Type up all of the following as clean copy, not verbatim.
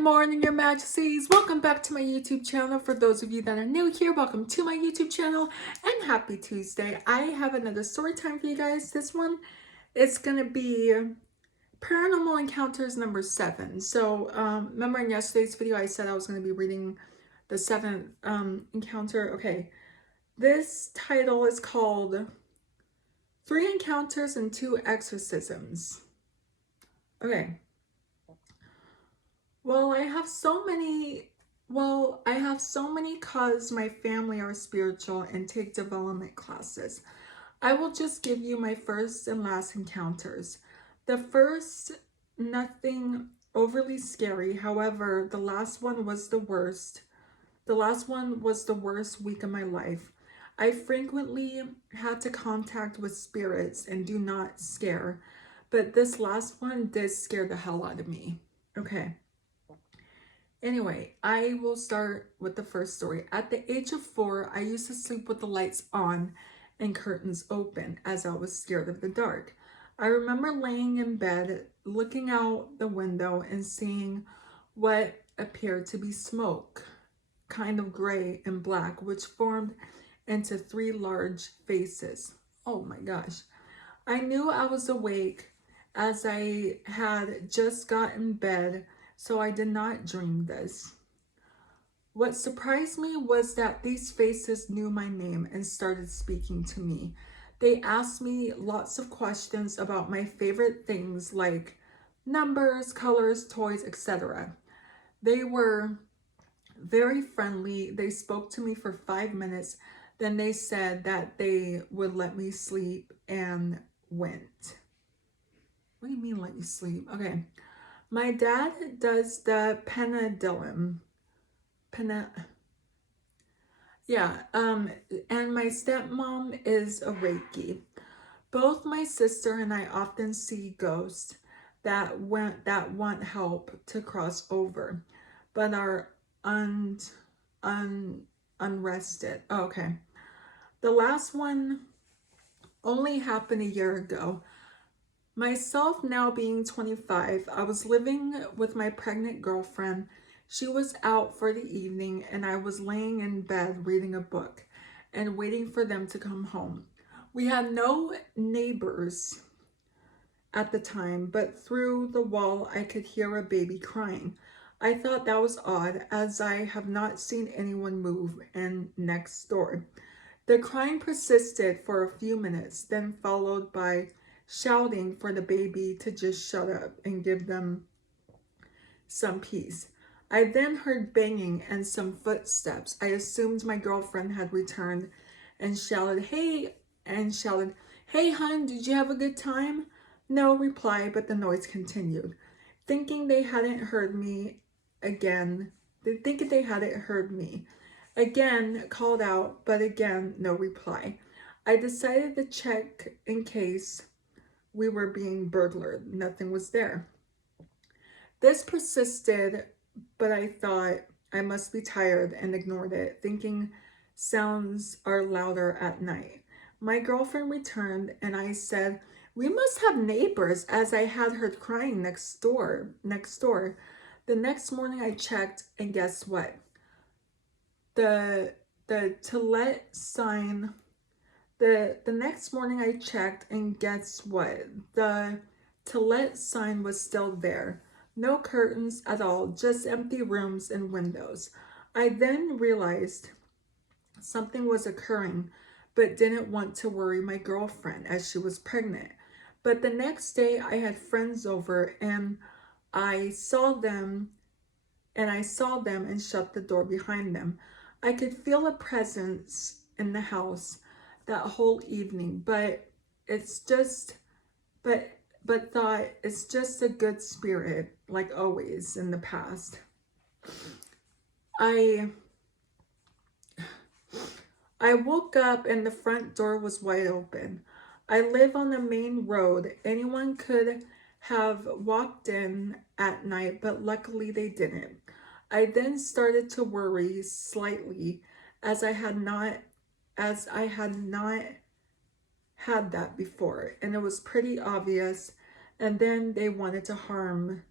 morning, your majesties. Welcome back to my YouTube channel. For those of you that are new here, welcome to my YouTube channel and happy Tuesday. I have another story time for you guys. This one is going to be Paranormal Encounters number 7. So remember in yesterday's video I said I was going to be reading the 7th encounter. Okay, this title is called 3 Encounters and 2 Exorcisms. Okay. Well, I have so many cause my family are spiritual and take development classes. I will just give you my first and last encounters. The first, nothing overly scary. However, the last one was the worst. The last one was the worst week of my life. I frequently had to contact with spirits and do not scare, but this last one did scare the hell out of me. Okay. Anyway, I will start with the first story. At the age of 4, I used to sleep with the lights on and curtains open as I was scared of the dark. I remember laying in bed, looking out the window and seeing what appeared to be smoke, kind of gray and black, which formed into 3 large faces. Oh my gosh. I knew I was awake as I had just got in bed, so I did not dream this. What surprised me was that these faces knew my name and started speaking to me. They asked me lots of questions about my favorite things like numbers, colors, toys, etc. They were very friendly. They spoke to me for 5 minutes. Then they said that they would let me sleep and went. What do you mean let you sleep? Okay. My dad does the and my stepmom is a Reiki. Both my sister and I often see ghosts that want help to cross over, but are unrested. Oh, okay. The last one only happened a year ago. Myself now being 25, I was living with my pregnant girlfriend. She was out for the evening and I was laying in bed reading a book and waiting for them to come home. We had no neighbors at the time, but through the wall I could hear a baby crying. I thought that was odd as I have not seen anyone move in next door. The crying persisted for a few minutes, then followed by shouting for the baby to just shut up and give them some peace. I then heard banging and some footsteps. I assumed my girlfriend had returned and shouted, "Hey," "Hey, hun, did you have a good time?" No reply, but the noise continued. Thinking they hadn't heard me again, Again, called out, but again, no reply. I decided to check in case we were being burglared. Nothing was there. This persisted, but I thought I must be tired and ignored it, thinking sounds are louder at night. My girlfriend returned and I said, "We must have neighbors," as I had heard crying next door. The next morning I checked and guess what? The to let sign The next morning I checked and guess what? The to let sign was still there. No curtains at all, just empty rooms and windows. I then realized something was occurring, but didn't want to worry my girlfriend as she was pregnant. But the next day I had friends over and I saw them and shut the door behind them. I could feel a presence in the house that whole evening, but thought it's just a good spirit, like always in the past. I woke up and the front door was wide open. I live on the main road. Anyone could have walked in at night, but luckily they didn't. I then started to worry slightly as I had not had that before, and it was pretty obvious. And then they wanted to harm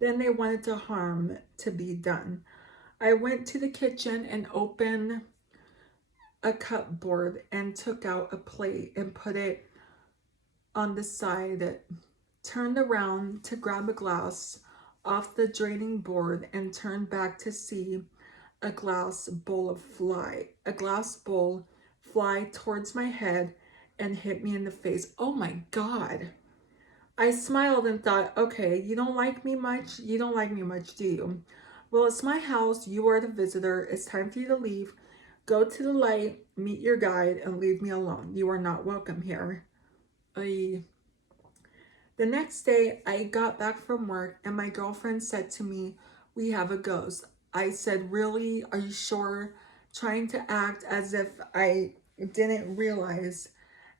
Then they wanted to harm to be done. I went to the kitchen and opened a cupboard and took out a plate and put it on the side, turned around to grab a glass off the draining board and turned back to see a glass bowl fly towards my head and hit me in the face. Oh my God. I smiled and thought, okay, you don't like me much? You don't like me much, do you? Well, it's my house. You are the visitor. It's time for you to leave. Go to the light, meet your guide, and leave me alone. You are not welcome here. I... The next day, I got back from work and my girlfriend said to me, we have a ghost. I said, really? Are you sure? Trying to act as if I didn't realize.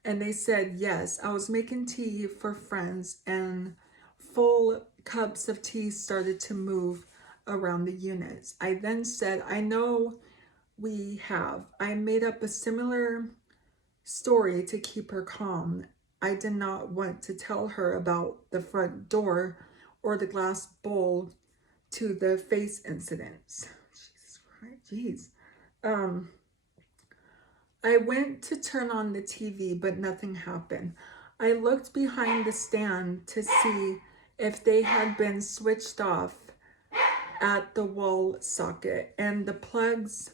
And they said, yes. I was making tea for friends and full cups of tea started to move around the units. I then said, I know we have. I made up a similar story to keep her calm. I did not want to tell her about the front door or the glass bowl to the face incidents. Jesus Christ, jeez. I went to turn on the TV, but nothing happened. I looked behind the stand to see if they had been switched off at the wall socket, and the plugs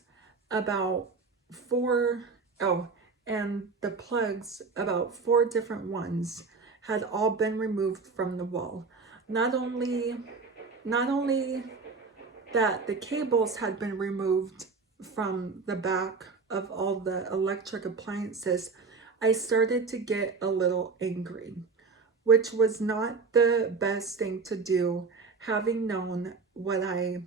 about four, oh, and the plugs, about four different ones, had all been removed from the wall. Not only that the cables had been removed from the back of all the electric appliances, I started to get a little angry, which was not the best thing to do, having known what I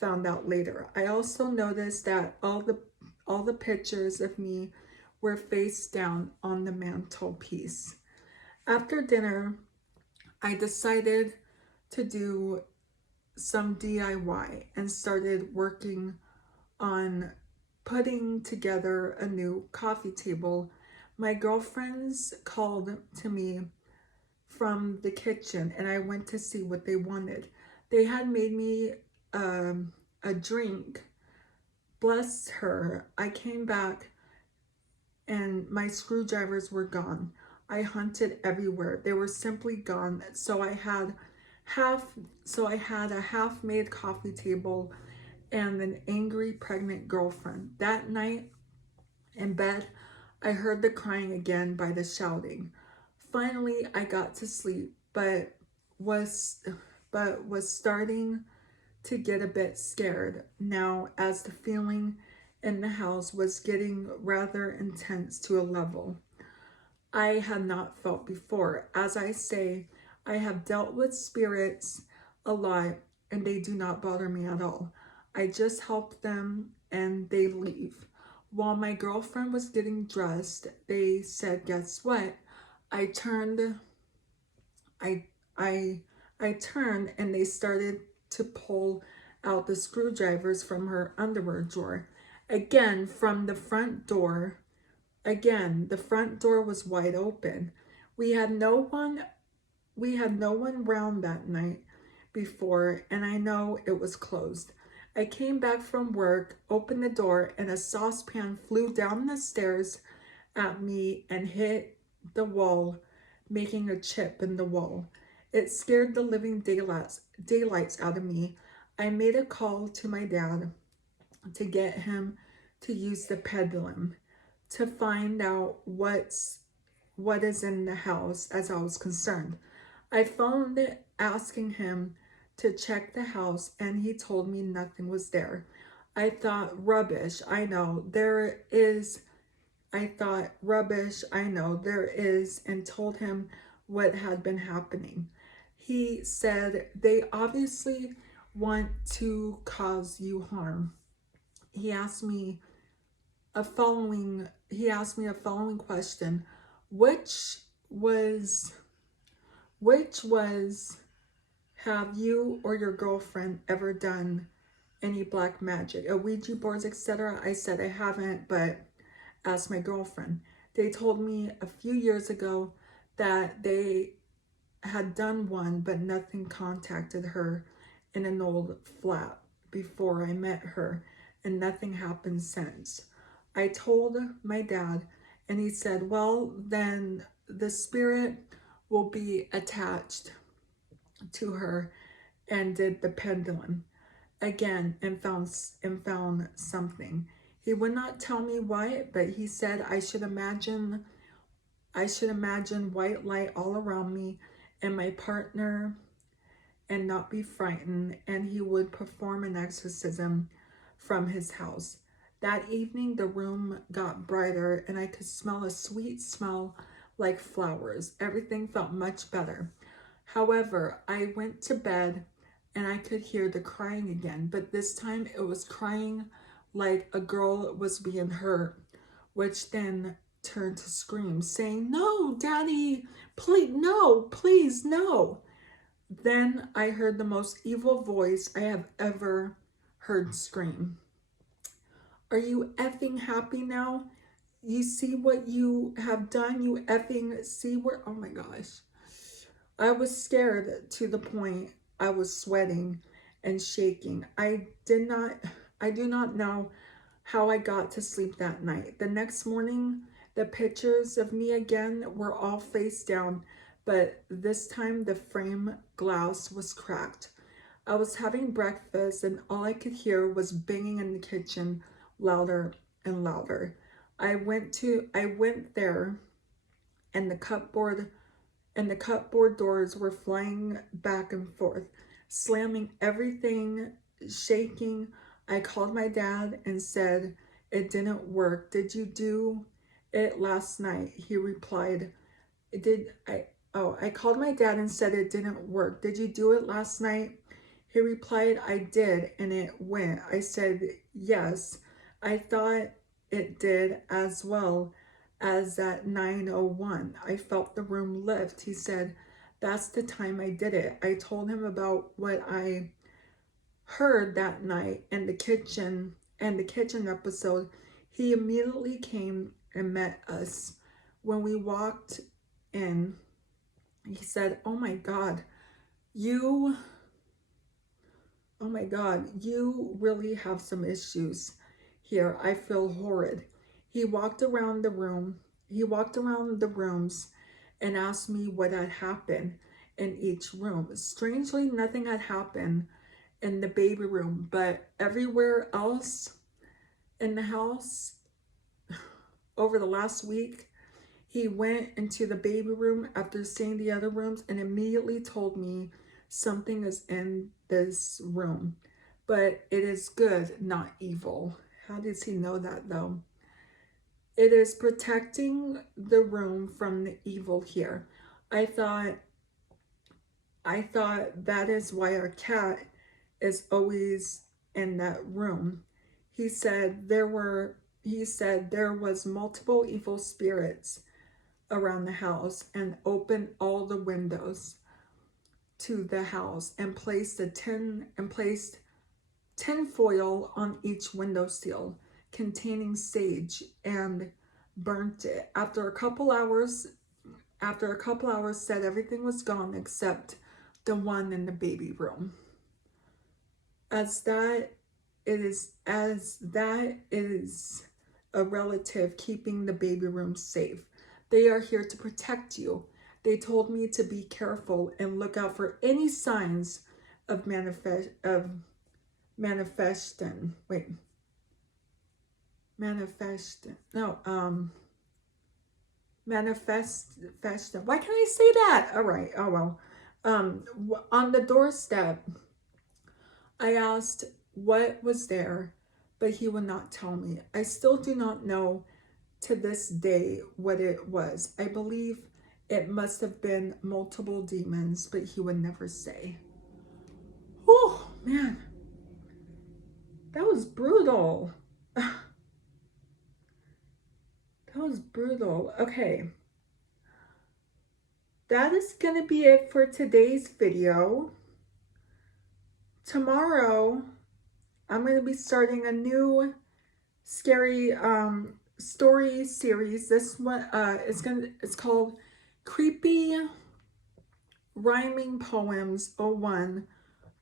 found out later. I also noticed that all the pictures of me were face down on the mantelpiece. After dinner, I decided to do some DIY and started working on putting together a new coffee table. My girlfriends called to me from the kitchen and I went to see what they wanted. They had made me a drink. Bless her. I came back and my screwdrivers were gone. I hunted everywhere. They were simply gone. So I had a half-made coffee table and an angry pregnant girlfriend. That night in bed, I heard the crying again by the shouting. Finally, I got to sleep, was was starting to get a bit scared now as the feeling in the house was getting rather intense to a level I had not felt before. As I say, I have dealt with spirits a lot and they do not bother me at all. I just help them and they leave. While my girlfriend was getting dressed, they said, guess what? I turned, I, I, I turned and they started to pull out the screwdrivers from her underwear drawer. Again, from the front door, again, the front door was wide open. We had no one round that night before, and I know it was closed. I came back from work, opened the door, and a saucepan flew down the stairs at me and hit the wall, making a chip in the wall. It scared the living daylights out of me. I made a call to my dad to get him to use the pendulum to find out what is in the house as I was concerned. I phoned asking him to check the house and he told me nothing was there. I thought, rubbish, I know there is. I thought, rubbish, I know there is, and told him what had been happening. He said, they obviously want to cause you harm. He asked me he asked me a following question, which was have you or your girlfriend ever done any black magic, a Ouija boards, etc.? I said I haven't, but asked my girlfriend. They told me a few years ago that they had done one, but nothing contacted her in an old flat before I met her, and nothing happened since. I told my dad, and he said, well, then the spirit will be attached to her, and did the pendulum again and found something. He would not tell me what, but he said I should imagine white light all around me and my partner and not be frightened, and he would perform an exorcism from his house. That evening, the room got brighter, and I could smell a sweet smell like flowers. Everything felt much better. However, I went to bed and I could hear the crying again, but this time it was crying like a girl was being hurt, which then turned to screams, saying, no, Daddy, please, no, please, no. Then I heard the most evil voice I have ever heard scream. Are you effing happy now? You see what you have done? You effing see where, oh my gosh. I was scared to the point I was sweating and shaking. I do not know how I got to sleep that night. The next morning, the pictures of me again were all face down, but this time the frame glass was cracked. I was having breakfast and all I could hear was banging in the kitchen, louder and louder. I went there, and the cupboard doors were flying back and forth, slamming everything, shaking. I called my dad and said it didn't work. Did you do it last night? He replied, did I oh, I called my dad and said it didn't work. Did you do it last night? He replied, I did, and it went. I said, yes. I thought it did as well as at 9:01. I felt the room lift. He said, that's the time I did it. I told him about what I heard that night in the kitchen episode. He immediately came and met us. When we walked in, he said, you oh my God, you really have some issues here. I feel horrid. He walked around the room. He walked around the rooms and asked me what had happened in each room. Strangely, nothing had happened in the baby room, but everywhere else in the house over the last week, he went into the baby room after seeing the other rooms and immediately told me something is in this room, but it is good, not evil. How does he know that though? It is protecting the room from the evil here. I thought that is why our cat is always in that room. He said there was multiple evil spirits around the house and opened all the windows to the house and placed tin foil on each windowsill containing sage and burnt it. After a couple hours said everything was gone except the one in the baby room. As that is a relative keeping the baby room safe. They are here to protect you. They told me to be careful and look out for any signs of manifestation. Why can't I say that? All right. Oh well. On the doorstep, I asked what was there, but he would not tell me. I still do not know to this day what it was. I believe it must have been multiple demons, but he would never say. Oh, man. That was brutal. That was brutal. Okay. That is going to be it for today's video. Tomorrow, I'm going to be starting a new scary story series. This one it's called Creepy Rhyming Poems 01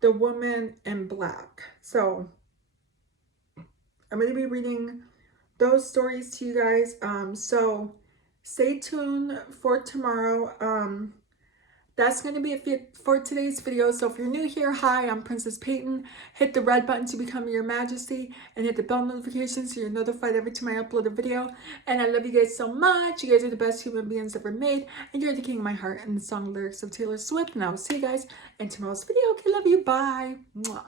The Woman in Black. So I'm going to be reading those stories to you guys. So stay tuned for tomorrow. That's going to be it for today's video. So if you're new here, hi, I'm Princess Peyton. Hit the red button to become your majesty and hit the bell notification so you're notified every time I upload a video. And I love you guys so much. You guys are the best human beings ever made. And you're the king of my heart, and the song lyrics of Taylor Swift. And I will see you guys in tomorrow's video. Okay, love you. Bye. Mwah.